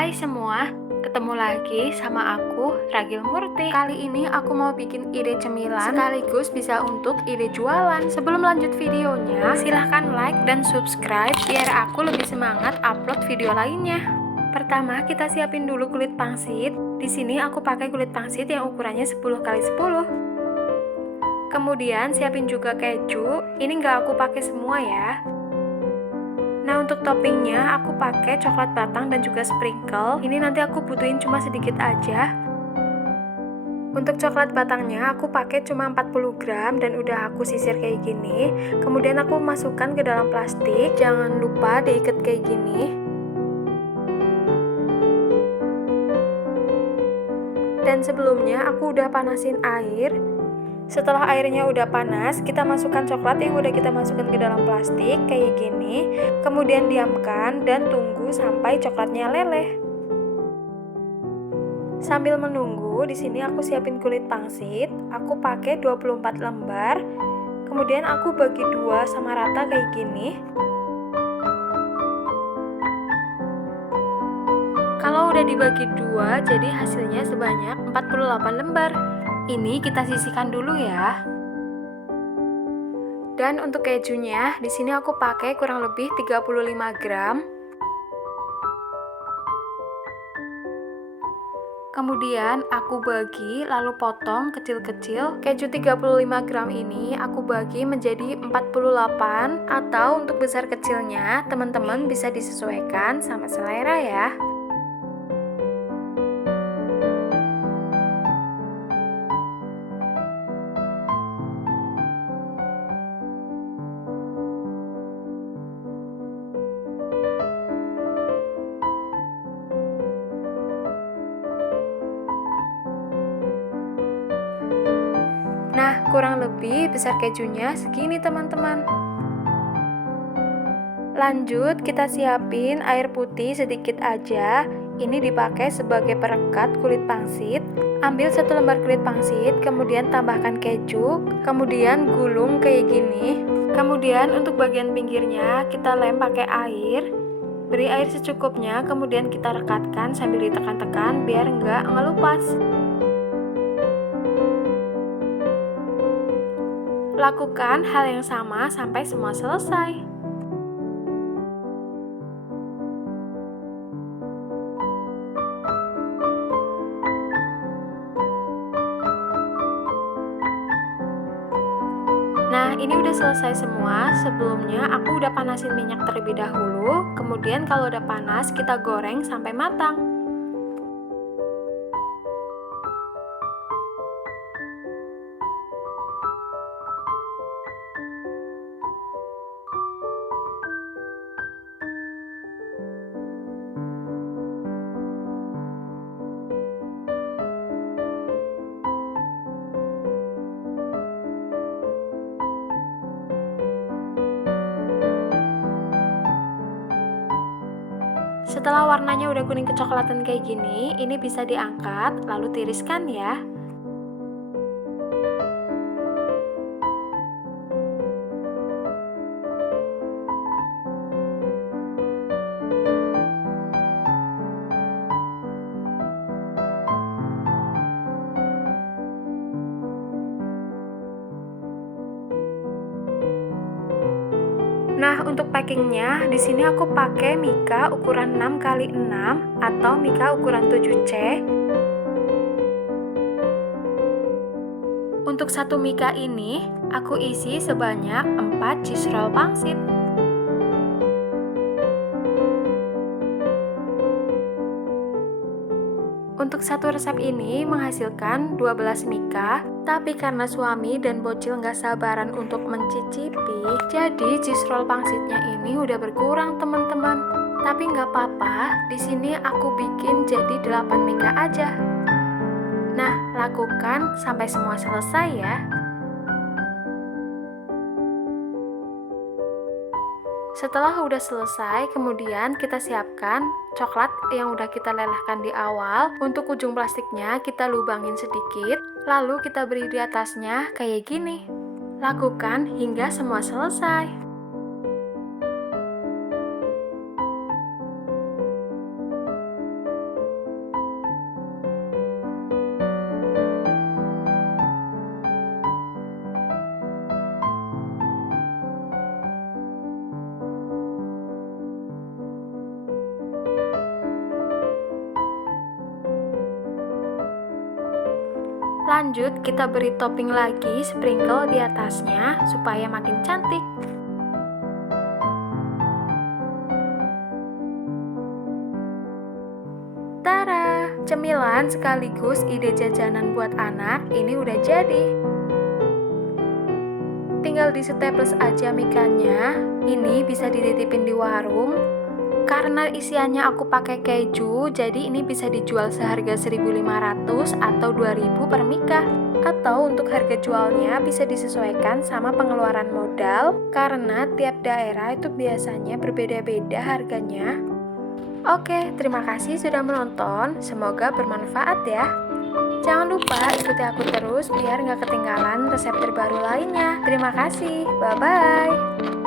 Hai semua, ketemu lagi sama aku, Ragil Murti. Kali ini aku mau bikin ide cemilan sekaligus bisa untuk ide jualan. Sebelum lanjut videonya, silahkan like dan subscribe biar aku lebih semangat upload video lainnya. Pertama, kita siapin dulu kulit pangsit. Di sini aku pakai kulit pangsit yang ukurannya 10x10. Kemudian siapin juga keju. Ini nggak aku pakai semua ya. Nah, untuk toppingnya aku pakai coklat batang dan juga sprinkle. Ini nanti aku butuhin cuma sedikit aja. Untuk coklat batangnya aku pakai cuma 40 gram dan udah aku sisir kayak gini. Kemudian aku masukkan ke dalam plastik. Jangan lupa diikat kayak gini. Dan sebelumnya aku udah panasin air. Setelah airnya udah panas, kita masukkan coklat yang udah kita masukkan ke dalam plastik kayak gini. Kemudian diamkan dan tunggu sampai coklatnya meleleh. Sambil menunggu, di sini aku siapin kulit pangsit. Aku pakai 24 lembar. Kemudian aku bagi dua sama rata kayak gini. Kalau udah dibagi dua, jadi hasilnya sebanyak 48 lembar. Ini kita sisihkan dulu ya. Dan untuk kejunya, di sini aku pakai kurang lebih 35 gram. Kemudian aku bagi lalu potong kecil-kecil. Keju 35 gram ini aku bagi menjadi 48 atau untuk besar kecilnya teman-teman bisa disesuaikan sama selera ya. Nah, kurang lebih besar kejunya segini teman-teman. Lanjut, kita siapin air putih sedikit aja. Ini dipakai sebagai perekat kulit pangsit. Ambil 1 lembar kulit pangsit, kemudian tambahkan keju, kemudian gulung kayak gini. Kemudian untuk bagian pinggirnya kita lem pakai air. Beri air secukupnya, kemudian kita rekatkan sambil ditekan-tekan biar nggak ngelupas. Lakukan hal yang sama sampai semua selesai. Nah, ini udah selesai semua. Sebelumnya aku udah panasin minyak terlebih dahulu. Kemudian kalau udah panas, kita goreng sampai matang. Setelah warnanya udah kuning kecoklatan kayak gini, ini bisa diangkat, lalu tiriskan ya. Nah, untuk packingnya, di sini aku pakai mika ukuran 6x6 atau mika ukuran 7C. Untuk satu mika ini, aku isi sebanyak 4 cheese roll pangsit. Untuk satu resep ini menghasilkan 12 mika, tapi karena suami dan bocil nggak sabaran untuk mencicipi, jadi cheese roll pangsitnya ini udah berkurang teman-teman. Tapi nggak apa-apa, di sini aku bikin jadi 8 mika aja. Nah, lakukan sampai semua selesai ya. Setelah udah selesai, kemudian kita siapkan coklat yang udah kita lelehkan di awal. Untuk ujung plastiknya kita lubangin sedikit, lalu kita beri di atasnya kayak gini. Lakukan hingga semua selesai. Lanjut, kita beri topping lagi sprinkle di atasnya supaya makin cantik. Tara, cemilan sekaligus ide jajanan buat anak ini udah jadi. Tinggal di staples aja mikannya. Ini bisa dititipin di warung. Karena isiannya aku pakai keju, jadi ini bisa dijual seharga 1.500 atau 2.000 per mika. Atau untuk harga jualnya bisa disesuaikan sama pengeluaran modal, karena tiap daerah itu biasanya berbeda-beda harganya. Oke, terima kasih sudah menonton. Semoga bermanfaat ya. Jangan lupa ikuti aku terus biar nggak ketinggalan resep terbaru lainnya. Terima kasih, bye-bye.